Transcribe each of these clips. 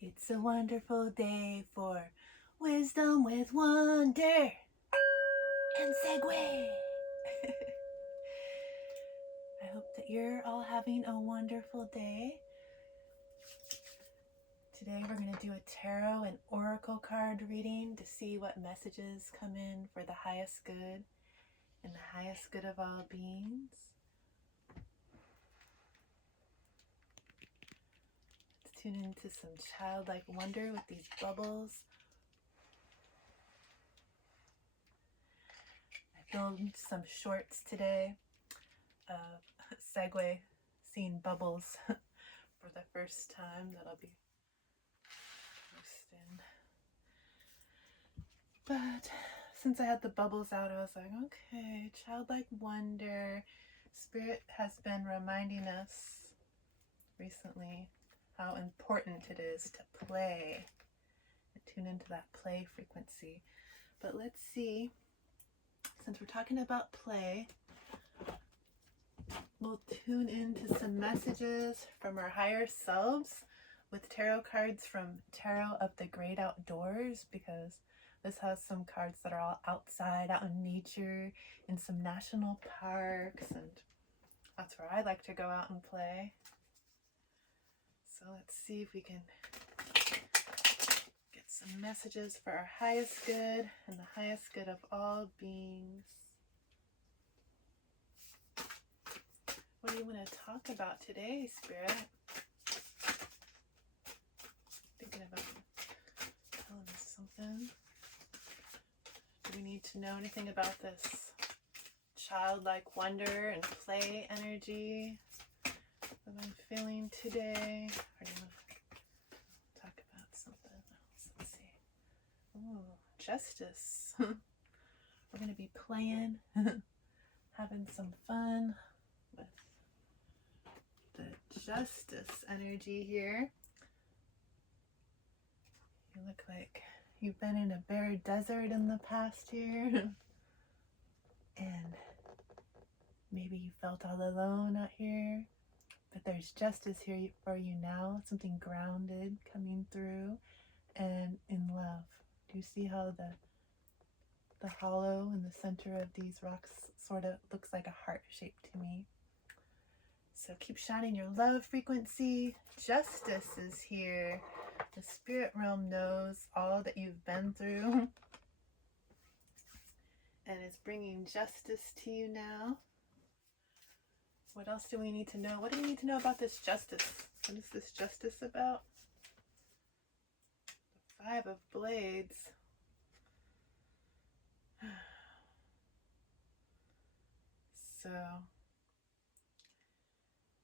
It's a wonderful day for wisdom with wonder and Segue. I hope that you're all having a wonderful day. Today we're going to do a tarot and oracle card reading to see what messages come in for the highest good and the highest good of all beings. Let's tune into some childlike wonder with these bubbles. I filmed some shorts today of Segue seeing bubbles for the first time that I'll be posting. But since I had the bubbles out, I was like, okay, childlike wonder. Spirit has been reminding us recently how important it is to play and tune into that play frequency. But let's see, since we're talking about play, we'll tune into some messages from our higher selves with tarot cards from Tarot of the Great Outdoors, because this has some cards that are all outside, out in nature, in some national parks, and that's where I like to go out and play. So let's see if we can get some messages for our highest good and the highest good of all beings. What do you want to talk about today, Spirit? Thinking about telling us something. Do we need to know anything about this childlike wonder and play energy that I'm feeling today? Or do you want to talk about something else? Let's see. Oh, justice. We're going to be playing, having some fun with the justice energy here. You look like you've been in a bare desert in the past year. And maybe you felt all alone out here. But there's justice here for you now. Something grounded coming through and in love. Do you see how the hollow in the center of these rocks sort of looks like a heart shape to me? So keep shining your love frequency. Justice is here. The spirit realm knows all that you've been through and is bringing justice to you now. What else do we need to know? What do we need to know about this justice? What is this justice about? The Five of Blades. So,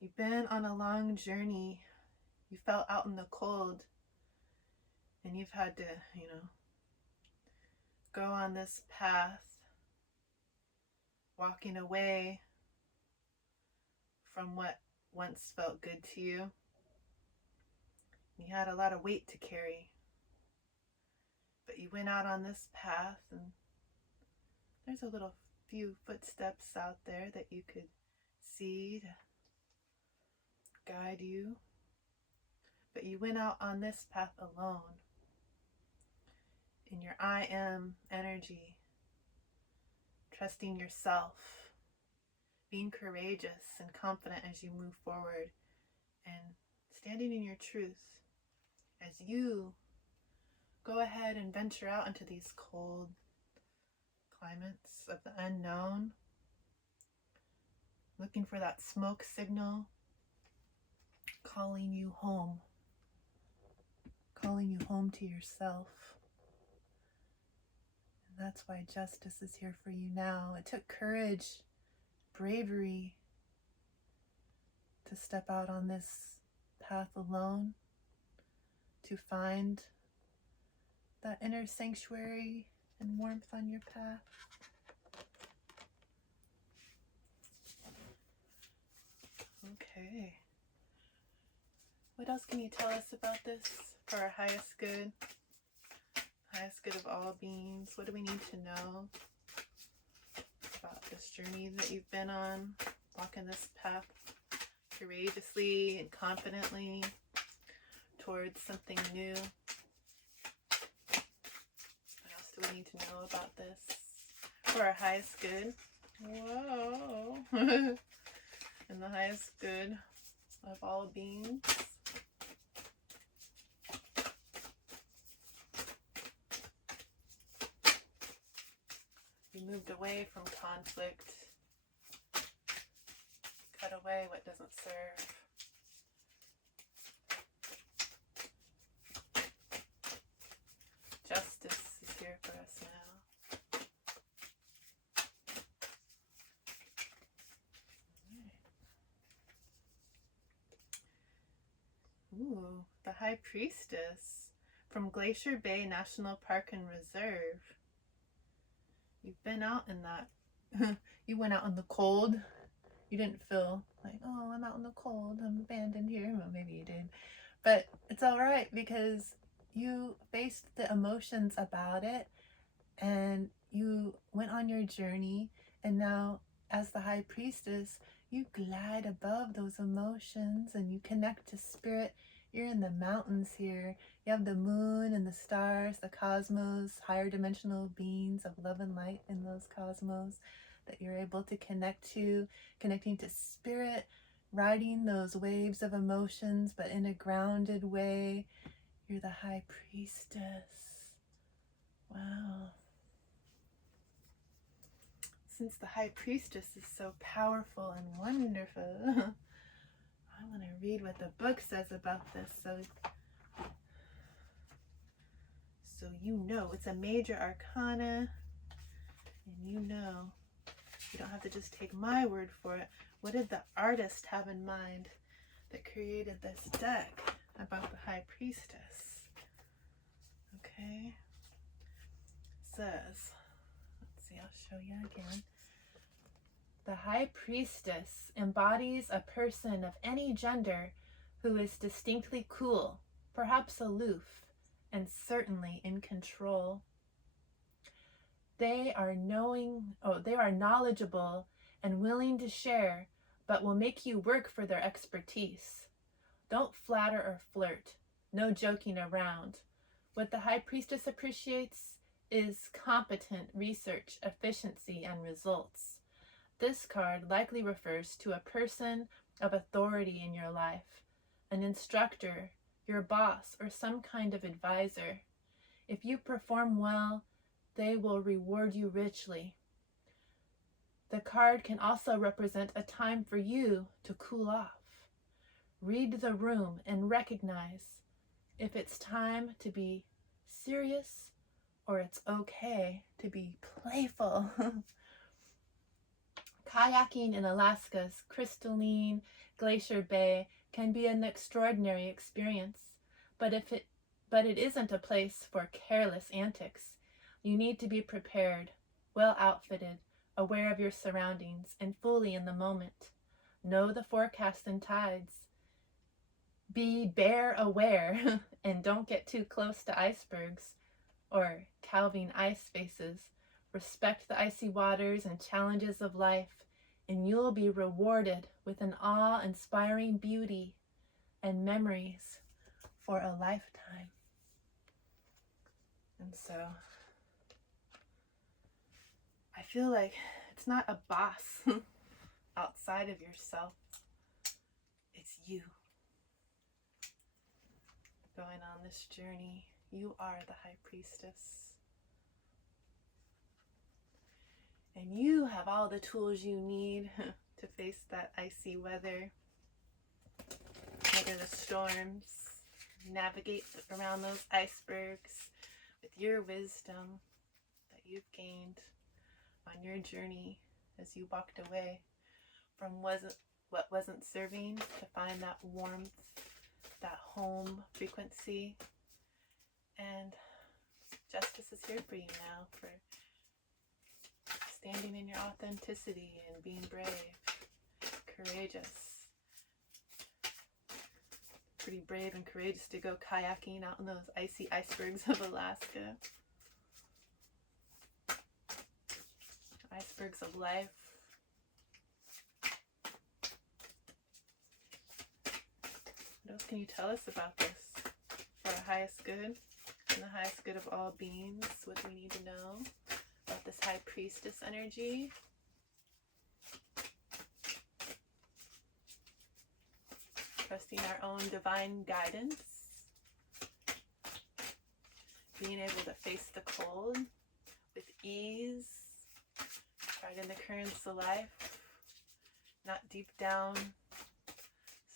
you've been on a long journey. You felt out in the cold. And you've had to, go on this path, walking away from what once felt good to you. You had a lot of weight to carry. But you went out on this path, and there's a little few footsteps out there that you could see to guide you. But you went out on this path alone. In your I am energy, trusting yourself, being courageous and confident as you move forward, and standing in your truth as you go ahead and venture out into these cold climates of the unknown, looking for that smoke signal, calling you home to yourself. And that's why justice is here for you now. It took courage, bravery to step out on this path alone, to find that inner sanctuary and warmth on your path. Okay. What else can you tell us about this for our highest good of all beings? What do we need to know about this journey that you've been on, walking this path courageously and confidently towards something new. What else do we need to know about this? For our highest good. Whoa. And the highest good of all beings. You moved away from conflict. Cut away what doesn't serve. Justice is here for us now. Ooh, the High Priestess from Glacier Bay National Park and Reserve. You've been out in that. You went out in the cold. You didn't feel like, oh, I'm out in the cold, I'm abandoned here. Well, maybe you did. But it's all right because you faced the emotions about it and you went on your journey. And now, as the High Priestess, you glide above those emotions and you connect to spirit. You're in the mountains here. You have the moon and the stars, the cosmos, higher dimensional beings of love and light in those cosmos that you're able to connect to, connecting to spirit, riding those waves of emotions, but in a grounded way. You're the High Priestess. Wow. Since the High Priestess is so powerful and wonderful, I want to read what the book says about this so you know. It's a major arcana, and you know. You don't have to just take my word for it. What did the artist have in mind that created this deck about the High Priestess? Okay. It says, let's see, I'll show you again. The High Priestess embodies a person of any gender who is distinctly cool, perhaps aloof, and certainly in control. They are knowledgeable and willing to share, but will make you work for their expertise. Don't flatter or flirt. No joking around. What the High Priestess appreciates is competent research, efficiency, and results. This card likely refers to a person of authority in your life, an instructor, your boss, or some kind of advisor. If you perform well, they will reward you richly. The card can also represent a time for you to cool off. Read the room and recognize if it's time to be serious or it's okay to be playful. Kayaking in Alaska's crystalline Glacier Bay can be an extraordinary experience, but it isn't a place for careless antics. You need to be prepared, well outfitted, aware of your surroundings, and fully in the moment. Know the forecast and tides. Be bear aware and don't get too close to icebergs or calving ice faces. Respect the icy waters and challenges of life, and you'll be rewarded with an awe-inspiring beauty and memories for a lifetime. And so I feel like it's not a boss outside of yourself. It's you. Going on this journey, you are the High Priestess. And you have all the tools you need to face that icy weather, weather the storms, navigate around those icebergs with your wisdom that you've gained on your journey as you walked away from what wasn't serving to find that warmth, that home frequency. And justice is here for you now, for standing in your authenticity and being brave, courageous. Pretty brave and courageous to go kayaking out in those icy icebergs of Alaska. Icebergs of life. What else can you tell us about this? for our highest good and the highest good of all beings, what we need to know about this high priestess energy. Trusting our own divine guidance. Being able to face the cold with ease. Riding the currents of life. Not deep down,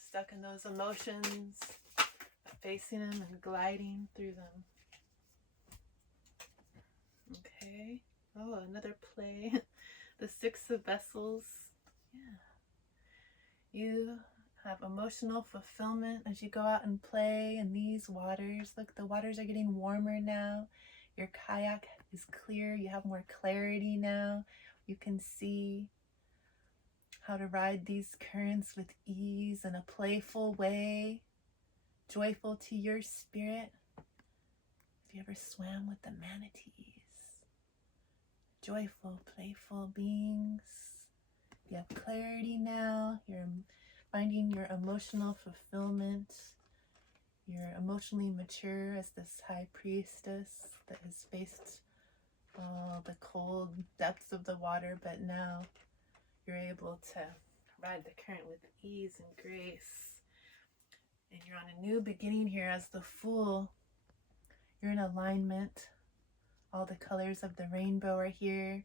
stuck in those emotions, but facing them and gliding through them. Okay. Oh, another play. The Six of Vessels. Yeah. You have emotional fulfillment as you go out and play in these waters. Look, the waters are getting warmer now. Your kayak is clear. You have more clarity now. You can see how to ride these currents with ease in a playful way, joyful to your spirit. Have you ever swam with the manatees? Joyful, playful beings. You have clarity now. You're finding your emotional fulfillment. You're emotionally mature as this high priestess that has faced the cold depths of the water, but now you're able to ride the current with ease and grace. And you're on a new beginning here as the Fool. You're in alignment. All the colors of the rainbow are here.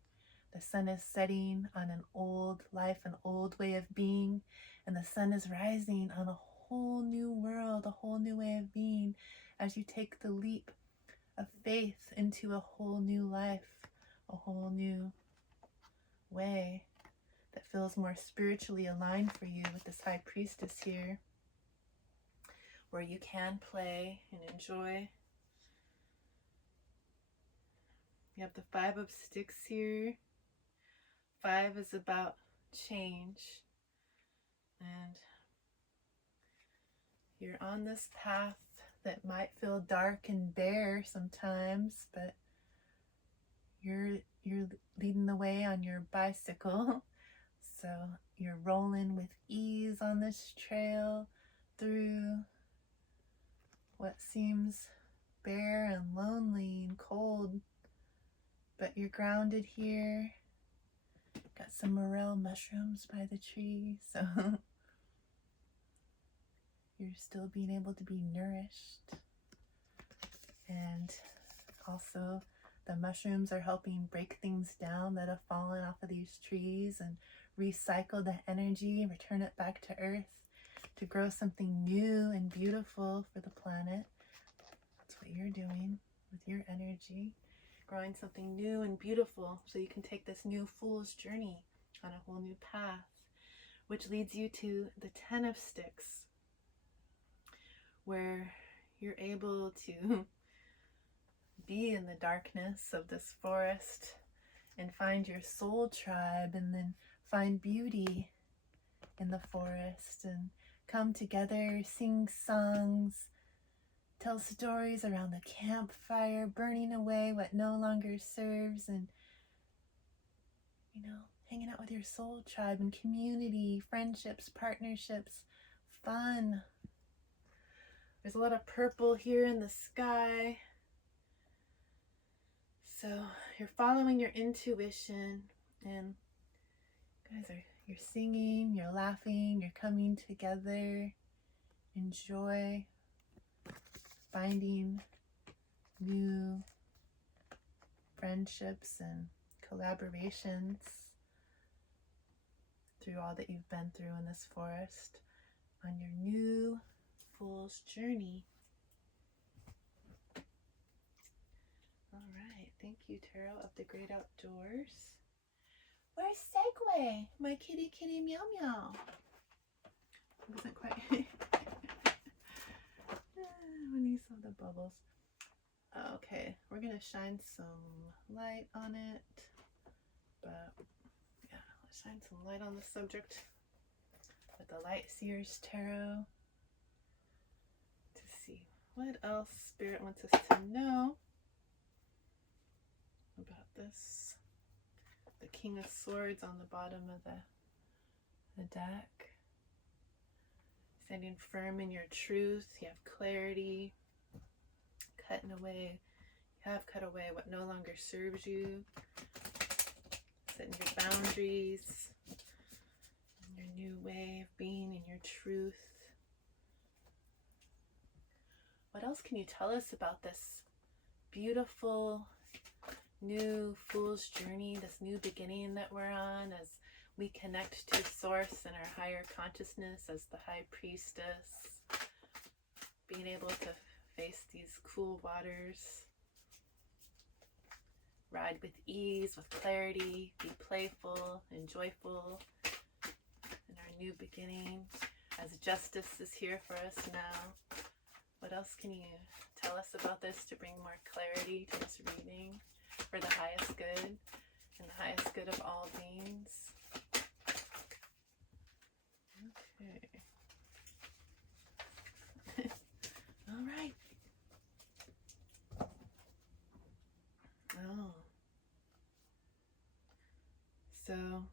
The sun is setting on an old life, an old way of being, and the sun is rising on a whole new world, a whole new way of being as you take the leap of faith into a whole new life, a whole new way that feels more spiritually aligned for you with this high priestess here, where you can play and enjoy. You have the Five of Sticks here. 5 is about change, and you're on this path that might feel dark and bare sometimes, but you're leading the way on your bicycle. So you're rolling with ease on this trail through what seems bare and lonely and cold, but you're grounded here. Got some Morel mushrooms by the tree, so you're still being able to be nourished. And also the mushrooms are helping break things down that have fallen off of these trees and recycle the energy, return it back to earth to grow something new and beautiful for the planet. That's what you're doing with your energy, growing something new and beautiful so you can take this new Fool's journey on a whole new path, which leads you to the 10 of Sticks, where you're able to be in the darkness of this forest and find your soul tribe, and then find beauty in the forest and come together, sing songs, tell stories around the campfire, burning away what no longer serves, and hanging out with your soul tribe and community, friendships, partnerships, fun. There's a lot of purple here in the sky. So you're following your intuition, and you're singing, you're laughing, you're coming together. Enjoy finding new friendships and collaborations through all that you've been through in this forest on your new Fool's journey. All right, thank you, Tarot of the Great Outdoors. Where's Segue? My kitty meow meow. It wasn't quite. When you saw the bubbles. Okay, we're gonna shine some light on it. But yeah, let's shine some light on the subject with the Light Seers Tarot to see what else Spirit wants us to know about this. The King of Swords on the bottom of the deck. Standing firm in your truth, you have clarity, cutting away. You have cut away what no longer serves you. Setting your boundaries. Your new way of being in your truth. What else can you tell us about this beautiful new fool's journey, this new beginning that we're on as we connect to Source and our higher consciousness as the High Priestess, being able to face these cool waters, ride with ease, with clarity, be playful and joyful in our new beginning as justice is here for us now. What else can you tell us about this to bring more clarity to this reading for the highest good and the highest good of all beings? Okay. All right. Oh. So,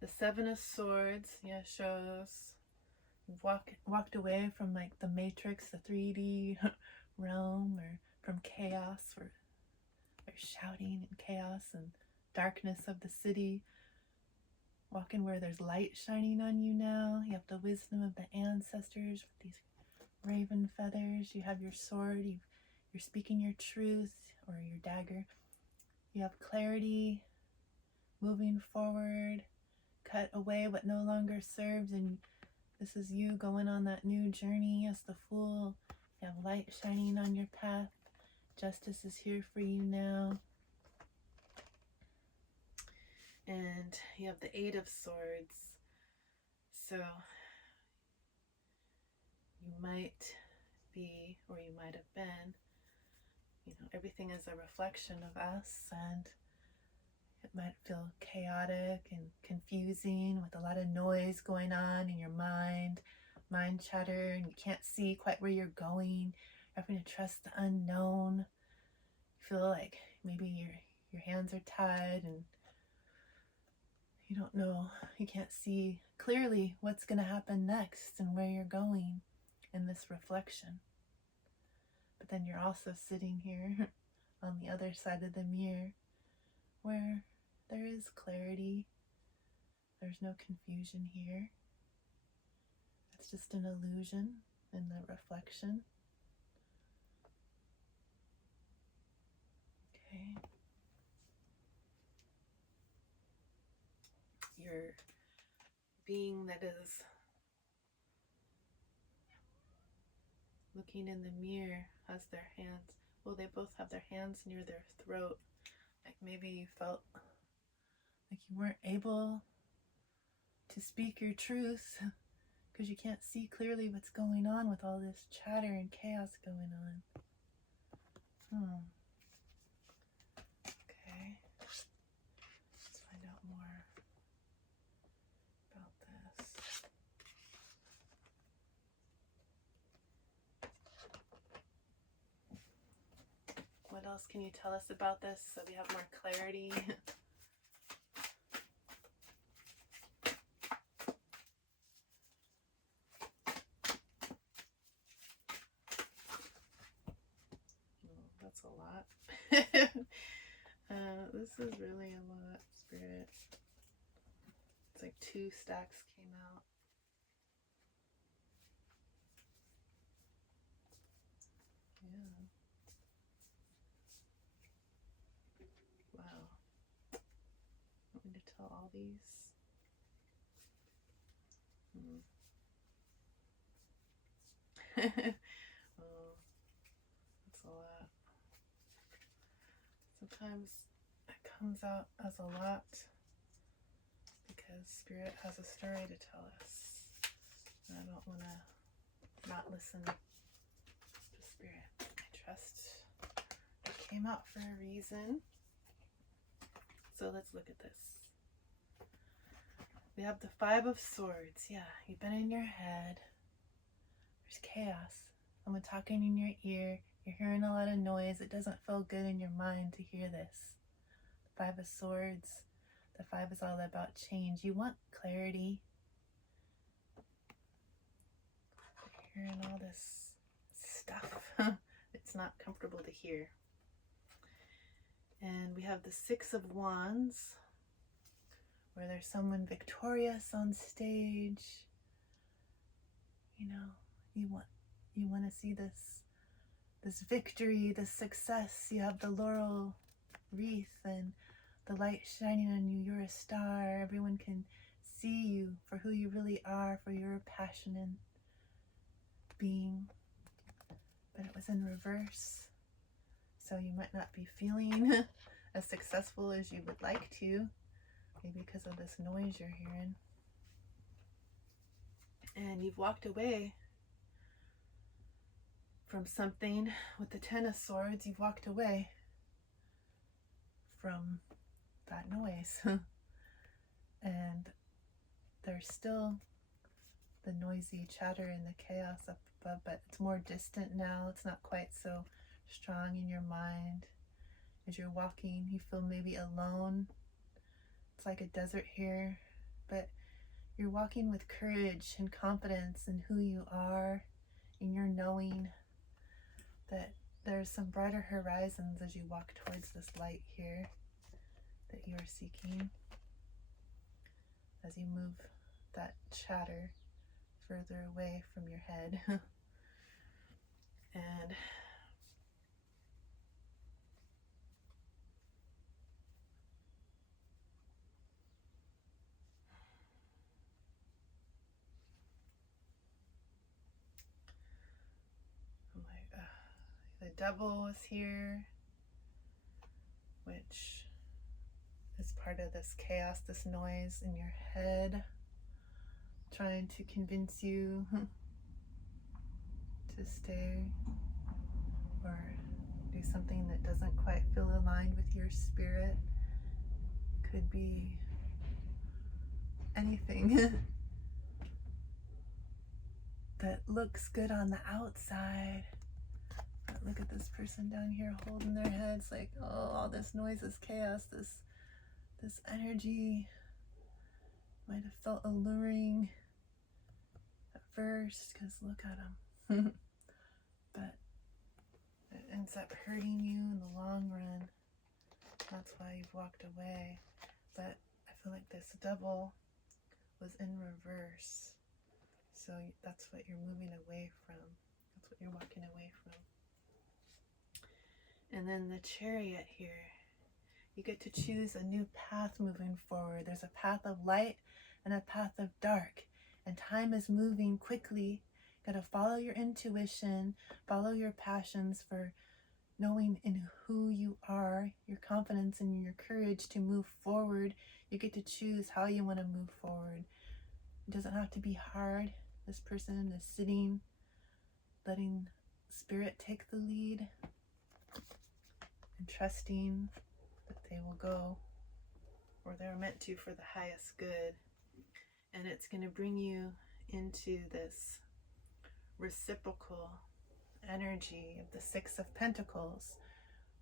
the Seven of Swords, shows walked away from like the Matrix, the 3D realm, or from chaos, or shouting and chaos and darkness of the city. Walking where there's light shining on you now. You have the wisdom of the ancestors with these raven feathers. You have your sword. You're speaking your truth, or your dagger. You have clarity, moving forward, cut away what no longer serves, and this is you going on that new journey as the Fool. You have light shining on your path. Justice is here for you now. And you have the Eight of Swords. So you might be, or you might have been, everything is a reflection of us, and it might feel chaotic and confusing with a lot of noise going on in your mind chatter, and you can't see quite where you're going. You're having to trust the unknown. You feel like maybe your hands are tied and you don't know, you can't see clearly what's going to happen next and where you're going in this reflection. But then you're also sitting here on the other side of the mirror where there is clarity. There's no confusion here. It's just an illusion in the reflection. Okay. Your being that is looking in the mirror has their hands, well, they both have their hands near their throat. Like maybe you felt like you weren't able to speak your truth because you can't see clearly what's going on with all this chatter and chaos going on. Okay. Let's find out more about this. What else can you tell us about this so we have more clarity? That's a lot. This is really a lot, Spirit. It's like 2 stacks came out. Yeah. Wow. Want me to tell all these? Oh, that's a lot. Sometimes it comes out as a lot because Spirit has a story to tell us. And I don't want to not listen to Spirit. I trust it came out for a reason. So let's look at this. We have the 5 of Swords. Yeah, you've been in your head. There's chaos. Someone talking in your ear. You're hearing a lot of noise. It doesn't feel good in your mind to hear this. The 5 of Swords. The 5 is all about change. You want clarity. You're hearing all this stuff. It's it's not comfortable to hear. And we have the Six of Wands, where there's someone victorious on stage. You know, you want to see this victory, this success. You have the laurel wreath and the light shining on you. You're a star. Everyone can see you for who you really are, for your passionate being. But it was in reverse. So you might not be feeling as successful as you would like to, maybe because of this noise you're hearing. And you've walked away from something with the Ten of Swords. You've walked away from that noise. And there's still the noisy chatter and the chaos up above, but it's more distant now. It's not quite so strong in your mind. As you're walking, you feel maybe alone. It's like a desert here, but you're walking with courage and confidence in who you are, in your knowing that there's some brighter horizons as you walk towards this light here that you are seeking. As you move that chatter further away from your head. And the devil is here, which is part of this chaos, this noise in your head, trying to convince you to stay or do something that doesn't quite feel aligned with your spirit. Could be anything that looks good on the outside. But look at this person down here holding their heads like, oh, all this noise is chaos. This energy might have felt alluring at first, because look at them. But it ends up hurting you in the long run. That's why you've walked away. But I feel like this devil was in reverse. So that's what you're moving away from. That's what you're walking away from. And then the Chariot here. You get to choose a new path moving forward. There's a path of light and a path of dark. And time is moving quickly. You gotta follow your intuition, follow your passions for knowing in who you are, your confidence and your courage to move forward. You get to choose how you want to move forward. It doesn't have to be hard. This person is sitting, letting spirit take the lead and trusting that they will go where they're meant to for the highest good. And it's going to bring you into this reciprocal energy of the Six of Pentacles,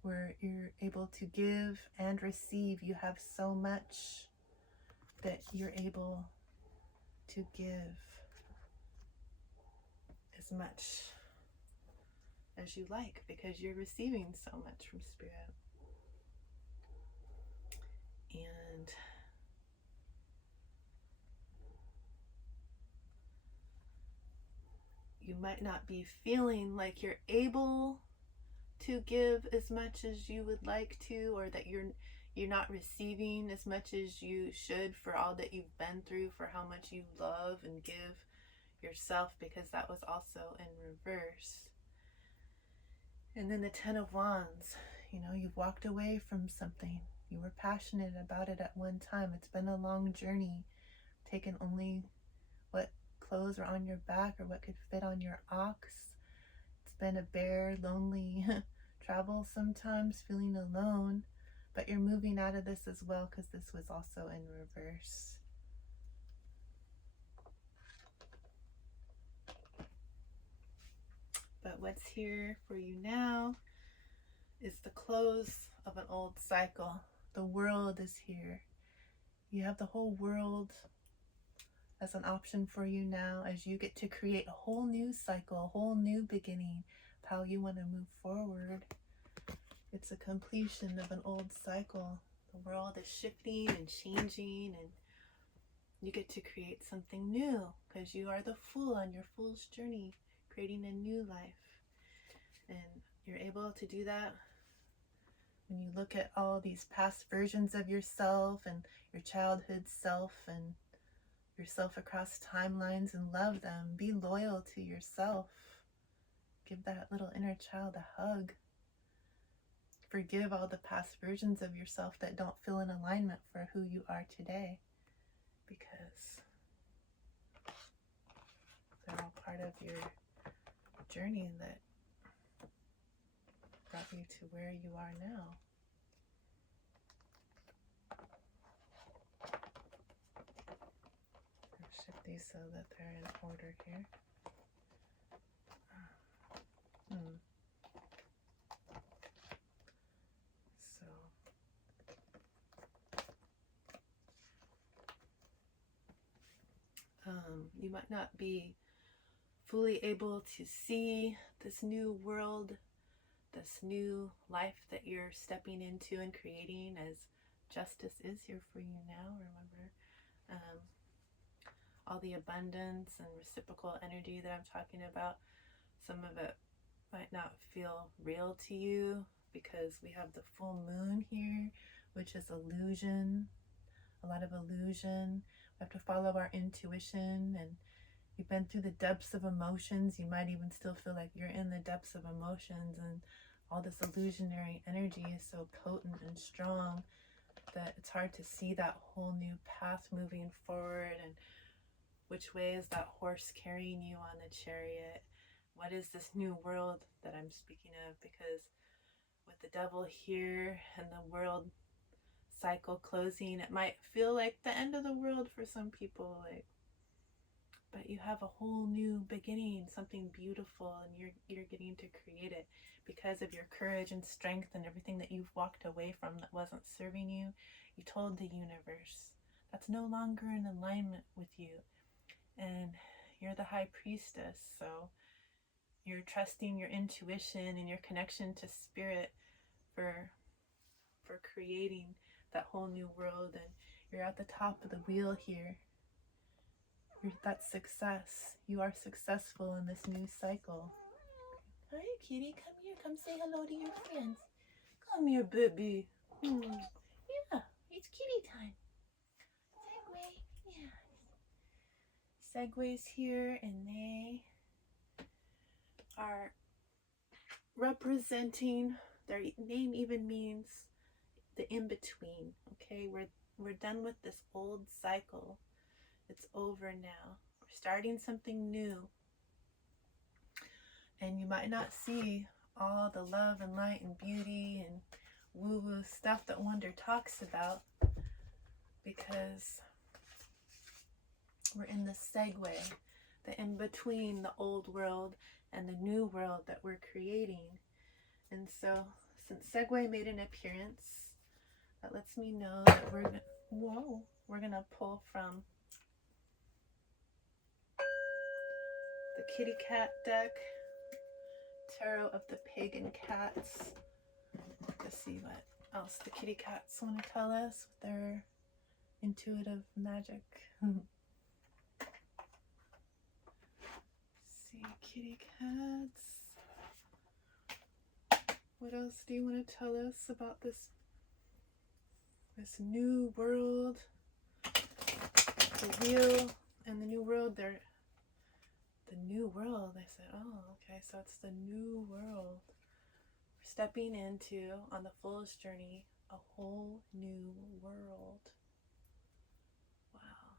where you're able to give and receive. You have so much that you're able to give as much as you like, because you're receiving so much from Spirit. And you might not be feeling like you're able to give as much as you would like to, or that you're not receiving as much as you should for all that you've been through, for how much you love and give yourself, because that was also in reverse. And then the Ten of Wands, you know, you've walked away from something. You were passionate about it at one time. It's been a long journey, taken only what clothes are on your back or what could fit on your ox. It's been a bare, lonely travel sometimes, feeling alone, but you're moving out of this as well, because this was also in reverse. But what's here for you now is the close of an old cycle. The world is here. You have the whole world as an option for you now, as you get to create a whole new cycle, a whole new beginning, how you want to move forward. It's a completion of an old cycle. The world is shifting and changing, and you get to create something new because you are the fool on your fool's journey, creating a new life. And you're able to do that when you look at all these past versions of yourself and your childhood self and yourself across timelines, and love them. Be loyal to yourself. Give that little inner child a hug. Forgive all the past versions of yourself that don't feel in alignment for who you are today, because they're all part of your journey that brought you to where you are now. I'll shift these so that they're in order here. You might not be fully able to see this new world, this new life that you're stepping into and creating, as justice is here for you now. Remember, all the abundance and reciprocal energy that I'm talking about, some of it might not feel real to you because we have the full moon here, which is illusion, a lot of illusion. We have to follow our intuition, and you've been through the depths of emotions. You might even still feel like you're in the depths of emotions, and all this illusionary energy is so potent and strong that it's hard to see that whole new path moving forward. And which way is that horse carrying you on the chariot? What is this new world that I'm speaking of? Because with the devil here and the world cycle closing, it might feel like the end of the world for some people, but you have a whole new beginning, something beautiful, and you're getting to create it because of your courage and strength and everything that you've walked away from that wasn't serving you. You told the universe that's no longer in alignment with you, and you're the high priestess, so you're trusting your intuition and your connection to spirit for creating that whole new world. And you're at the top of the wheel here. That's success. You are successful in this new cycle. Hi, kitty. Come here. Come say hello to your friends. Come here, baby. Yeah, it's kitty time. Segue. Yeah. Segue's here, and they are representing, their name even means the in-between. Okay, we're done with this old cycle. It's over now. We're starting something new. And you might not see all the love and light and beauty and woo-woo stuff that Wonder talks about, because we're in the segue, the in-between the old world and the new world that we're creating. And so, since Segue made an appearance, that lets me know that we're gonna pull from the Kitty Cat deck, Tarot of the Pagan Cats. Let's see what else the kitty cats want to tell us with their intuitive magic. See, kitty cats. What else do you want to tell us about this new world? The wheel and the new world, they're the new world. I said, oh, okay, so it's the new world. We're stepping into, on the fullest journey, a whole new world. Wow.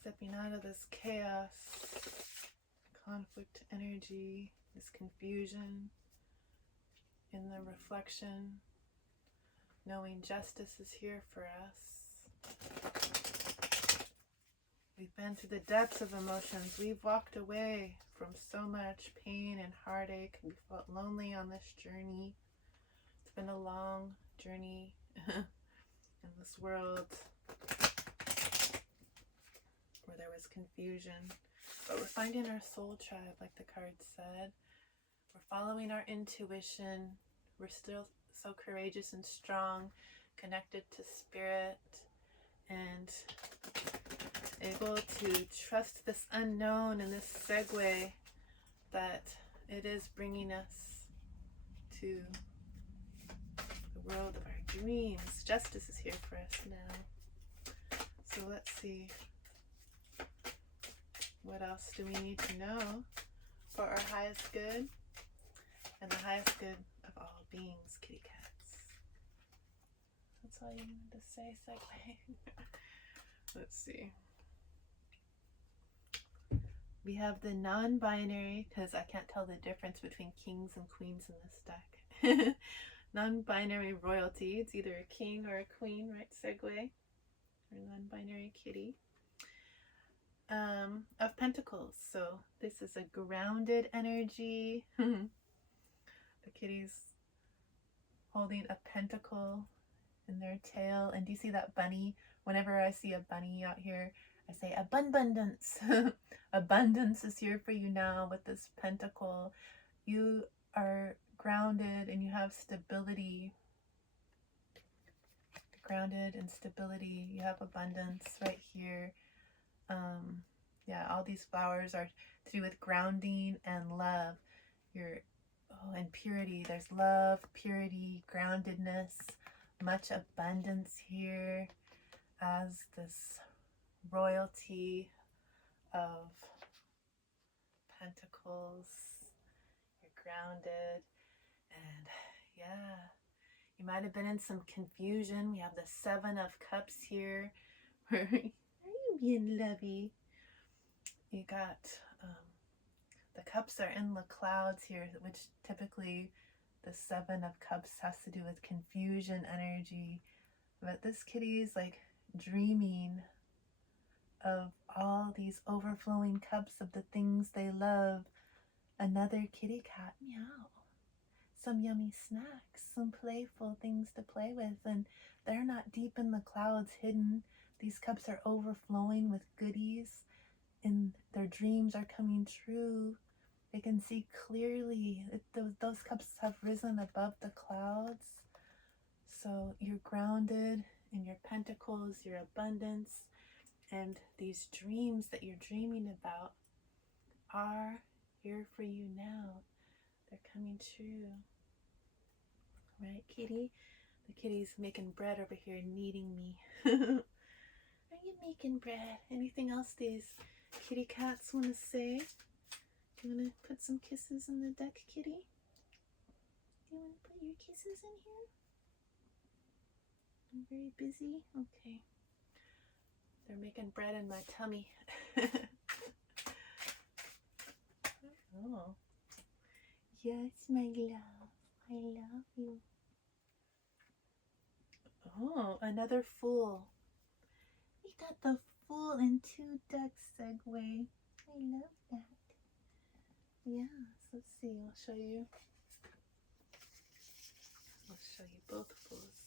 Stepping out of this chaos, conflict energy, this confusion, in the reflection, knowing justice is here for us. We've been through the depths of emotions. We've walked away from so much pain and heartache. We felt lonely on this journey. It's been a long journey in this world where there was confusion. But we're finding our soul tribe, like the card said. We're following our intuition. We're still so courageous and strong, connected to spirit, and able to trust this unknown and this segue that it is bringing us to the world of our dreams. Justice is here for us now. So let's see. What else do we need to know for our highest good and the highest good of all beings, kitty cats? That's all you wanted to say, Segue? Let's see. We have the non-binary, because I can't tell the difference between kings and queens in this deck. Non-binary royalty. It's either a king or a queen, right, Segue? Or non-binary kitty. Of Pentacles. So this is a grounded energy. The kitty's holding a pentacle in their tail. And do you see that bunny? Whenever I see a bunny out here, I say abundance. Abundance is here for you now with this pentacle. You are grounded and you have stability. Grounded and stability. You have abundance right here. Yeah, all these flowers are to do with grounding and love. And purity. There's love, purity, groundedness, much abundance here as this royalty of pentacles. You're grounded, and yeah, you might have been in some confusion. We have the 7 of Cups here. Are you being lovey? You got the cups are in the clouds here, which typically the 7 of Cups has to do with confusion energy. But this kitty is like dreaming of all these overflowing cups of the things they love. Another kitty cat, meow. Some yummy snacks, some playful things to play with, and they're not deep in the clouds hidden. These cups are overflowing with goodies, and their dreams are coming true. They can see clearly. Those cups have risen above the clouds. So you're grounded in your pentacles, your abundance, and these dreams that you're dreaming about are here for you now. They're coming true. Right, kitty? The kitty's making bread over here, kneading me. Are you making bread? Anything else these kitty cats want to say? Do you want to put some kisses in the deck, kitty? Do you want to put your kisses in here? I'm very busy. Okay. They're making bread in my tummy. Oh. Yes, my love. I love you. Oh, another Fool. We got the Fool in 2 decks, Segue. I love that. Yeah, so let's see. I'll show you. I'll show you both Fools.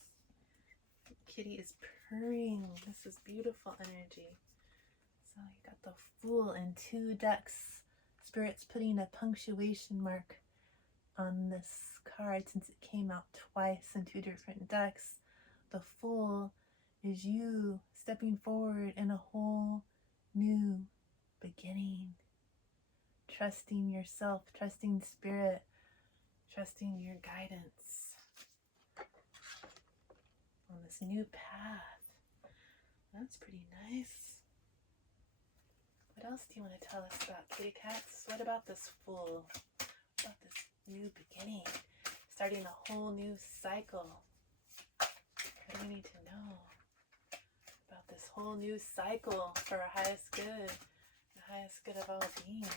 Kitty is purring. This is beautiful energy. So you got the Fool in 2 decks. Spirit's putting a punctuation mark on this card since it came out twice in 2 different decks. The Fool is you stepping forward in a whole new beginning. Trusting yourself, trusting spirit, trusting your guidance on this new path. That's pretty nice. What else do you want to tell us about, kitty cats? What about this Fool? What about this new beginning? Starting a whole new cycle. What do we need to know about this whole new cycle for our highest good, the highest good of all beings?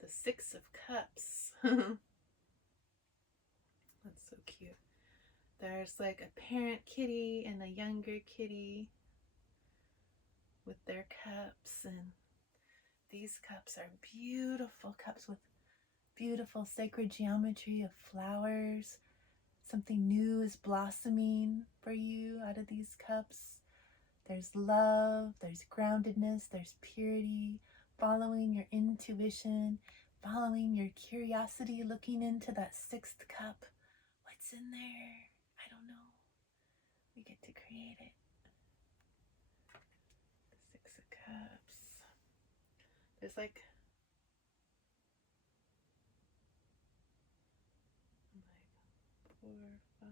The 6 of Cups. That's so cute. There's like a parent kitty and a younger kitty with their cups, and these cups are beautiful cups with beautiful sacred geometry of flowers, Something new is blossoming for you out of these cups. There's love, there's groundedness, there's purity, following your intuition, following your curiosity, looking into that sixth cup. What's in there? I don't know. We get to create it. The Six of Cups. There's like 4, 5.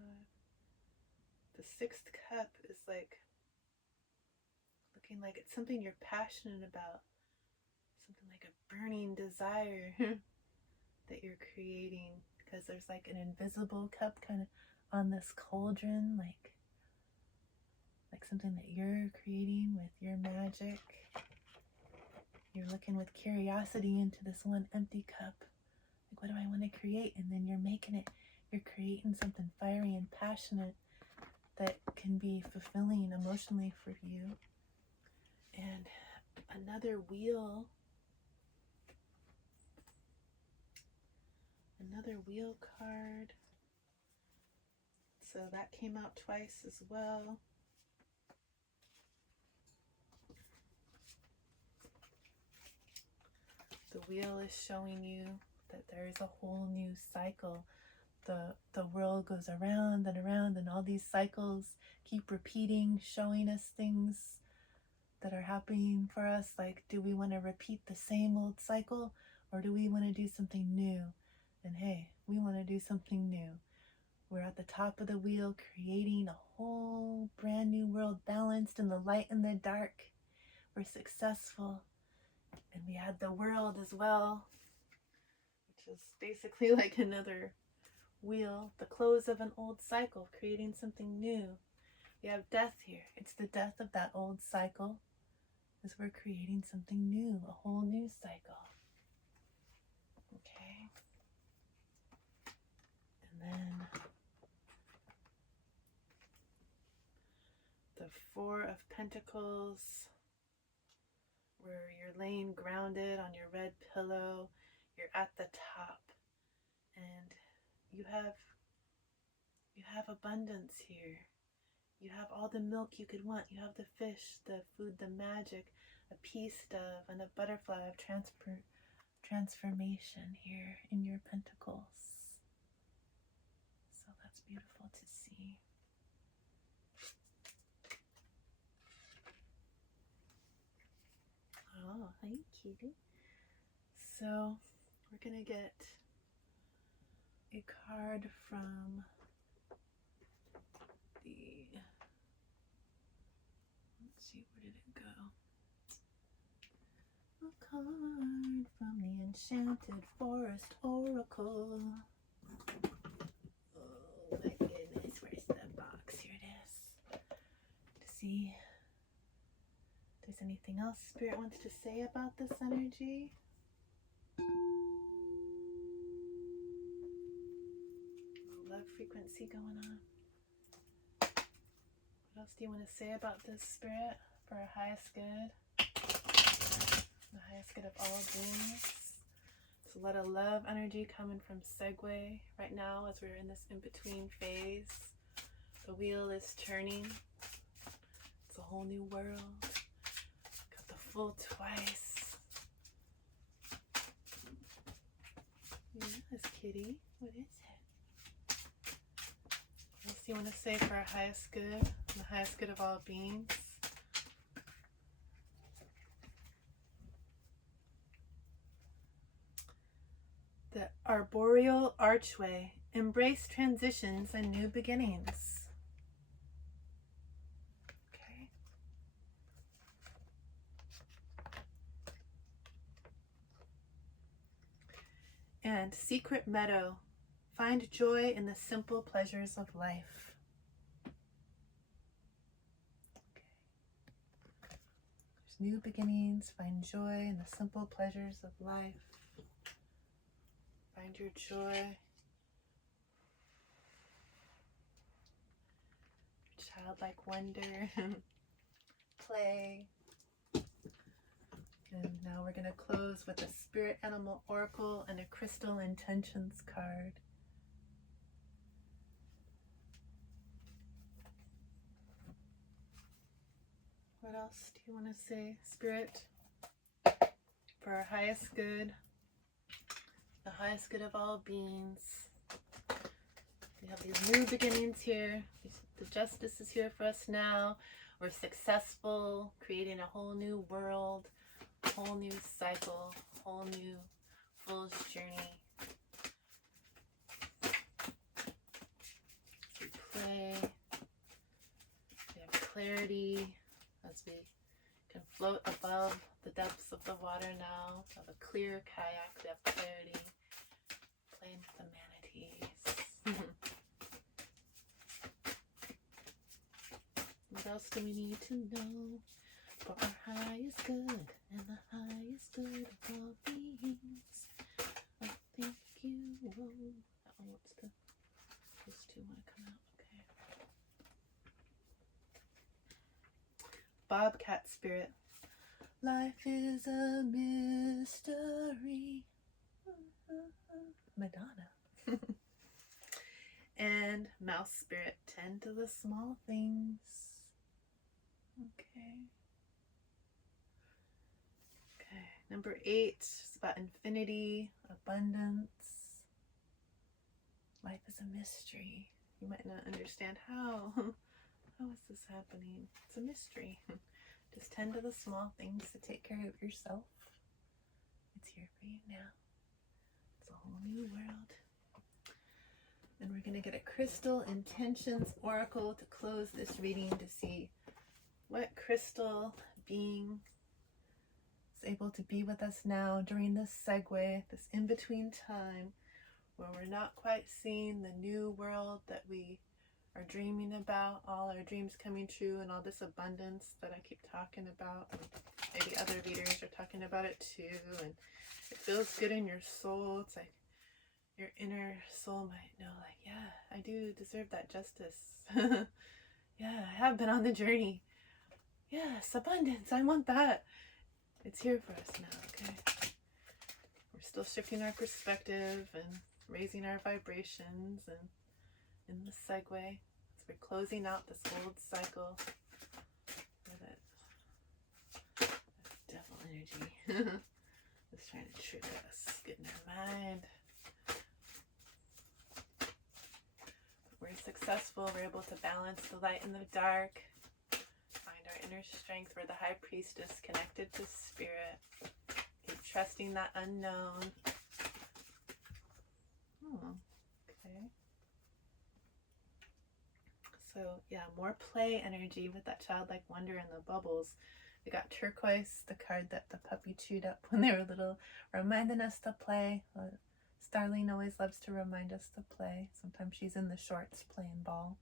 The sixth cup is like looking like it's something you're passionate about, something like a burning desire that you're creating, because there's like an invisible cup kind of on this cauldron, like something that you're creating with your magic. You're looking with curiosity into this one empty cup. Like, what do I want to create? And then you're making it. You're creating something fiery and passionate that can be fulfilling emotionally for you. And another wheel card. So that came out twice as well. The wheel is showing you that there is a whole new cycle. The world goes around and around, and all these cycles keep repeating, showing us things that are happening for us. Like, do we want to repeat the same old cycle, or do we want to do something new? And hey, we want to do something new. We're at the top of the wheel, creating a whole brand new world, balanced in the light and the dark. We're successful. And we had the world as well, which is basically like another wheel, the close of an old cycle, creating something new. We have death here. It's the death of that old cycle, as we're creating something new, a whole new cycle. Okay. And then the Four of Pentacles, where you're laying grounded on your red pillow. You're at the top, and you have abundance here. You have all the milk you could want. You have the fish, the food, the magic, a peace dove, and a butterfly of transformation here in your pentacles. So that's beautiful to see. Oh, hi, kitty. So we're going to get a card from let's see, where did it go? A card from the Enchanted Forest Oracle. Oh my goodness, where's the box? Here it is. To see if there's anything else Spirit wants to say about this energy. Love frequency going on. What else do you want to say about this, Spirit, for our highest good? The highest good of all beings. There's a lot of love energy coming from Segue right now as we're in this in-between phase. The wheel is turning. It's a whole new world. Got the full twice. Yes, kitty. What is it? What else do you want to say for our highest good? The highest good of all beings. The arboreal archway. Embrace transitions and new beginnings. Okay. And secret meadow. Find joy in the simple pleasures of life. Okay. There's new beginnings. Find joy in the simple pleasures of life. Find your joy. Childlike wonder. Play. And now we're going to close with a Spirit Animal Oracle and a Crystal Intentions card. What else do you want to say, Spirit? For our highest good, the highest good of all beings. We have these new beginnings here. The justice is here for us now. We're successful, creating a whole new world, a whole new cycle, a whole new fool's journey. We play. We have clarity as we can float above the depths of the water now. We have a clear kayak. We have clarity. Playing with the manatees. What else do we need to know for our highest good and the highest good of all beings? I think you will. Oh, what's the? Those two want to come out. Okay. Bobcat spirit. Life is a mystery. Madonna. And mouse spirit. Tend to the small things. Okay. Okay. Number 8 is about infinity, abundance. Life is a mystery. You might not understand how. How is this happening? It's a mystery. Just tend to the small things to take care of yourself. It's here for you now. It's a whole new world. And we're going to get a crystal intentions oracle to close this reading to see what crystal being is able to be with us now during this segue, this in-between time where we're not quite seeing the new world that we are dreaming about, all our dreams coming true and all this abundance that I keep talking about. And maybe other readers are talking about it too, and it feels good in your soul. It's like your inner soul might know, like, yeah, I do deserve that justice. Yeah, I have been on the journey. Yes, abundance, I want that. It's here for us now, okay? We're still shifting our perspective and raising our vibrations, and in the segue, as we're closing out this old cycle where that devil energy is trying to trigger us, get in our mind. We're successful, we're able to balance the light and the dark, find our inner strength. We're the high priestess connected to spirit. Keep trusting that unknown. Okay. So yeah, more play energy with that childlike wonder and the bubbles. We got turquoise, the card that the puppy chewed up when they were little, reminding us to play. Starling always loves to remind us to play. Sometimes she's in the shorts playing ball.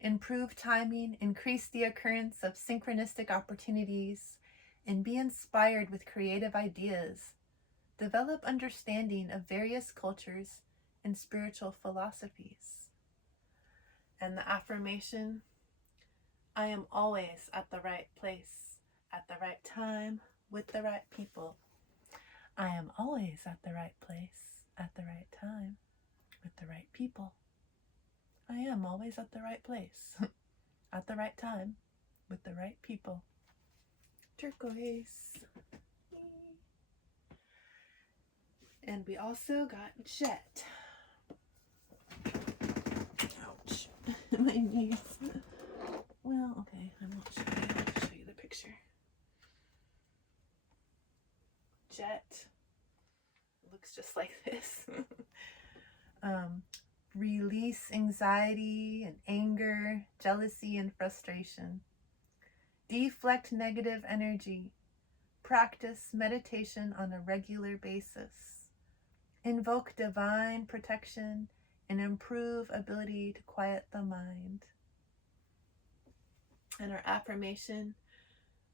Improve timing, increase the occurrence of synchronistic opportunities, and be inspired with creative ideas. Develop understanding of various cultures and spiritual philosophies. And the affirmation, I am always at the right place, at the right time, with the right people. I am always at the right place, at the right time, with the right people. I am always at the right place, at the right time, with the right people. Turquoise. And we also got jet. Ouch. My knees. Well, okay, I won't show you. I'll show you the picture. Jet. It looks just like this. Release anxiety and anger, jealousy and frustration. Deflect negative energy. Practice meditation on a regular basis. Invoke divine protection and improve ability to quiet the mind. And our affirmation,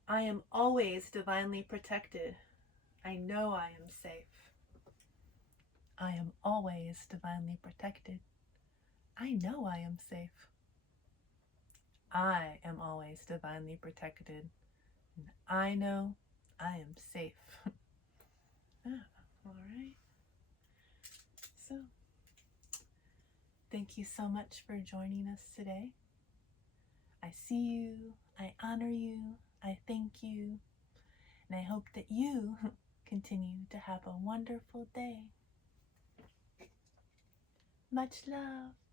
I am always divinely protected. I know I am safe. I am always divinely protected. I know I am safe. I am always divinely protected. And I know I am safe. All right. So, thank you so much for joining us today. I see you, I honor you, I thank you, and I hope that you continue to have a wonderful day. Much love.